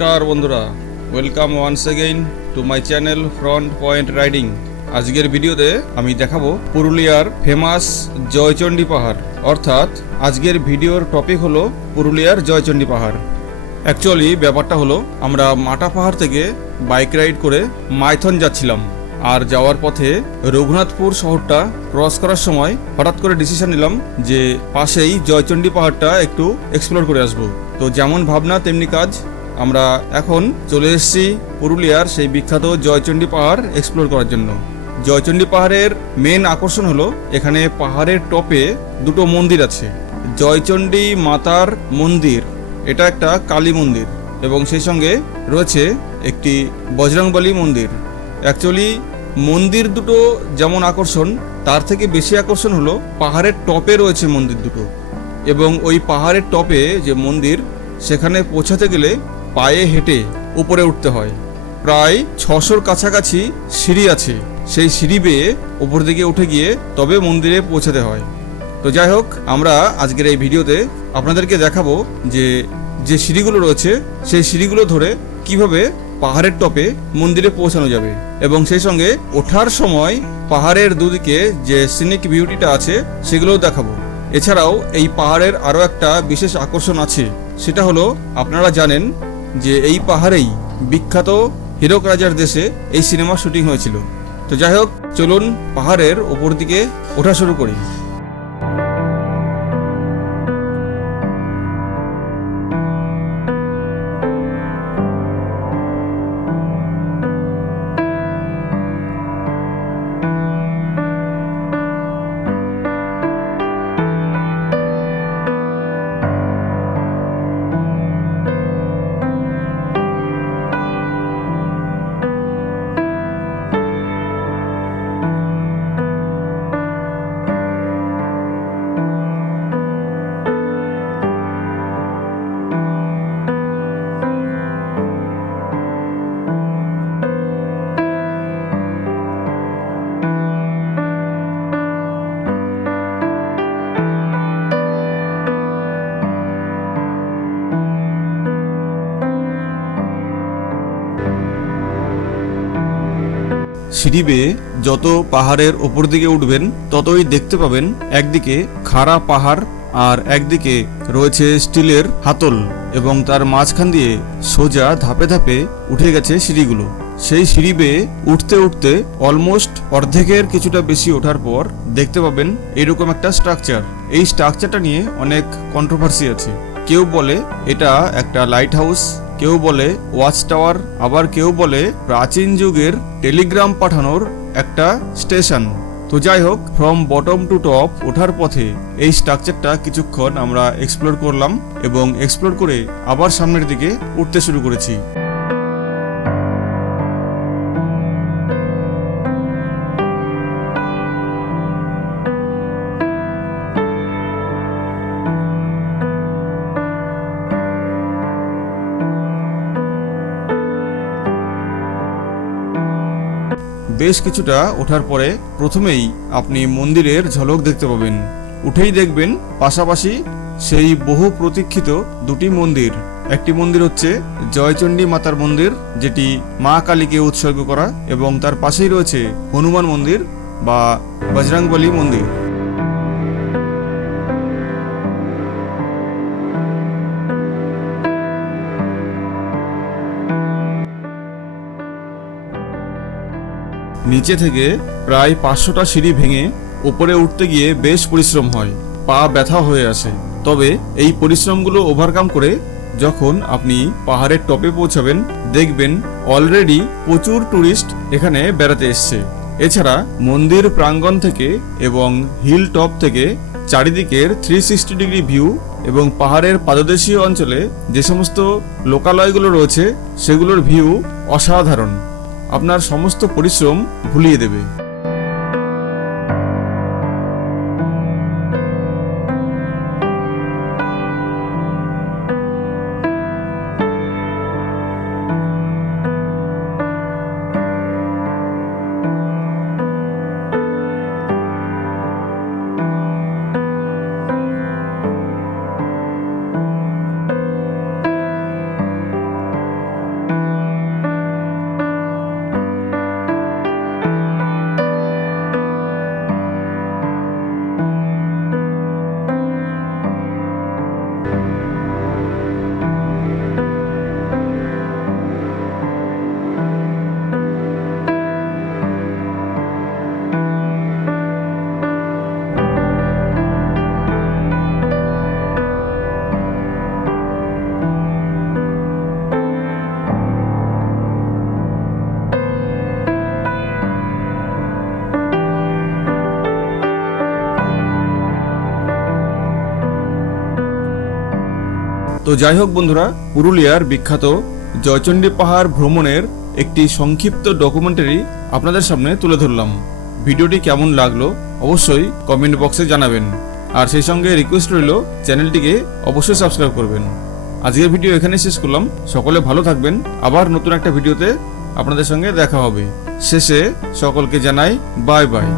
নমস্কার বন্ধুরা, welcome once again to my channel Front Point Riding. আজকের ভিডিওতে আমি দেখাবো পুরুলিয়ার ফেমাস জয়চণ্ডী পাহাড়, অর্থাৎ আজকের ভিডিওর টপিক হলো পুরুলিয়ার জয়চণ্ডী পাহাড়। অ্যাকচুয়ালি ব্যাপারটা হলো, আমরা মাটা পাহাড় থেকে বাইক রাইড করে মাইথন যাচ্ছিলাম, আর যাওয়ার পথে রঘুনাথপুর শহরটা ক্রস করার সময় হঠাৎ করে ডিসিশন নিলাম যে পাশেই জয়চণ্ডী পাহাড়টা একটু এক্সপ্লোর করে আসবো। তো যেমন ভাবনা তেমনি কাজ, আমরা এখন চলে এসেছি পুরুলিয়ার সেই বিখ্যাত জয়চণ্ডী পাহাড় এক্সপ্লোর করার জন্য। জয়চণ্ডী পাহাড়ের মেন আকর্ষণ হলো, এখানে পাহাড়ের টপে দুটো মন্দির আছে। জয়চণ্ডী মাতার মন্দির, এটা একটা কালী মন্দির, এবং সেই সঙ্গে রয়েছে একটি বজরংবলী মন্দির। অ্যাকচুয়ালি মন্দির দুটো যেমন আকর্ষণ, তার থেকে বেশি আকর্ষণ হলো পাহাড়ের টপে রয়েছে মন্দির দুটো, এবং ওই পাহাড়ের টপে যে মন্দির, সেখানে পৌঁছাতে গেলে পায়ে হেঁটে উপরে উঠতে হয়। প্রায় 600-র কাছাকাছি সিঁড়ি আছে, সেই সিঁড়ি বেয়ে উপর দিকে উঠে গিয়ে তবে মন্দিরে পৌঁছাতে হয়। তো যাই হোক, আমরা আজকের এই ভিডিওতে আপনাদেরকে দেখাবো যে যে সিঁড়িগুলো রয়েছে সেই সিঁড়িগুলো ধরে কিভাবে পাহাড়ের টপে মন্দিরে পৌঁছানো যাবে, এবং সেই সঙ্গে ওঠার সময় পাহাড়ের দুদিকে যে সিনিক বিউটিটা আছে সেগুলোও দেখাবো। এছাড়াও এই পাহাড়ের আরও একটা বিশেষ আকর্ষণ আছে, সেটা হলো আপনারা জানেন যে এই পাহাড়েই বিখ্যাত হীরক রাজার দেশে এই সিনেমার শুটিং হয়েছিল। তো যাই হোক, চলুন পাহাড়ের ওপর দিকে ওঠা শুরু করি। সিঁড়ি বেয়ে যত পাহাড়ের ওপর দিকে উঠবেন ততই দেখতে পাবেন একদিকে খাড়া পাহাড় আর একদিকে রয়েছে স্টিলের হাতল, এবং তার মাঝখান দিয়ে সোজা ধাপে ধাপে উঠে গেছে সিঁড়িগুলো। সেই সিঁড়ি বেয়ে উঠতে উঠতে অলমোস্ট অর্ধেকের কিছুটা বেশি ওঠার পর দেখতে পাবেন এরকম একটা স্ট্রাকচার। এই স্ট্রাকচারটা নিয়ে অনেক কন্ট্রোভার্সি আছে। কেউ বলে এটা একটা লাইট হাউস, কেউ বলে ওয়াচ টাওয়ার, আবার কেউ বলে প্রাচীন যুগের টেলিগ্রাম পাঠানোর একটা স্টেশন। তো যাই হোক, ফ্রম বটম টু টপ ওঠার পথে এই স্ট্রাকচারটা কিছুক্ষণ আমরা এক্সপ্লোর করলাম, এবং এক্সপ্লোর করে আবার সামনের দিকে উঠতে শুরু করেছি। বেশ কিছুটা ওঠার পরে প্রথমেই আপনি মন্দিরের ঝলক দেখতে পাবেন। উঠেই দেখবেন পাশাপাশি সেই বহু প্রতীক্ষিত দুটি মন্দির। একটি মন্দির হচ্ছে জয়চণ্ডী মাতার মন্দির, যেটি মা কালীকে উৎসর্গ করা, এবং তার পাশেই রয়েছে হনুমান মন্দির বা বজরংবলী মন্দির। নিচে থেকে প্রায় 500টা সিঁড়ি ভেঙে উপরে উঠতে গিয়ে বেশ পরিশ্রম হয়, পা ব্যথা হয়ে আসে। তবে এই পরিশ্রমগুলো ওভারকাম করে যখন আপনি পাহাড়ের টপে পৌঁছাবেন, দেখবেন অলরেডি প্রচুর টুরিস্ট এখানে বেড়াতে এসছে। এছাড়া মন্দির প্রাঙ্গণ থেকে এবং হিল টপ থেকে চারিদিকের 360 ডিগ্রি ভিউ, এবং পাহাড়ের পাদদেশীয় অঞ্চলে যে সমস্ত লোকালয়গুলো রয়েছে সেগুলোর ভিউ অসাধারণ, আপনার সমস্ত পরিশ্রম ভুলিয়ে দেবে। তো যাই হোক বন্ধুরা, পুরুলিয়ার বিখ্যাত জয়চণ্ডী পাহাড় ভ্রমণের একটি সংক্ষিপ্ত ডকুমেন্টারি আপনাদের সামনে তুলে ধরলাম। ভিডিওটি কেমন লাগলো অবশ্যই কমেন্ট বক্সে জানাবেন, আর সেই সঙ্গে রিকোয়েস্ট রইল চ্যানেলটিকে অবশ্যই সাবস্ক্রাইব করবেন। আজকের ভিডিও এখানে শেষ করলাম। সকলে ভালো থাকবেন। আবার নতুন একটা ভিডিওতে আপনাদের সঙ্গে দেখা হবে। শেষে সকলকে জানাই বাই বাই।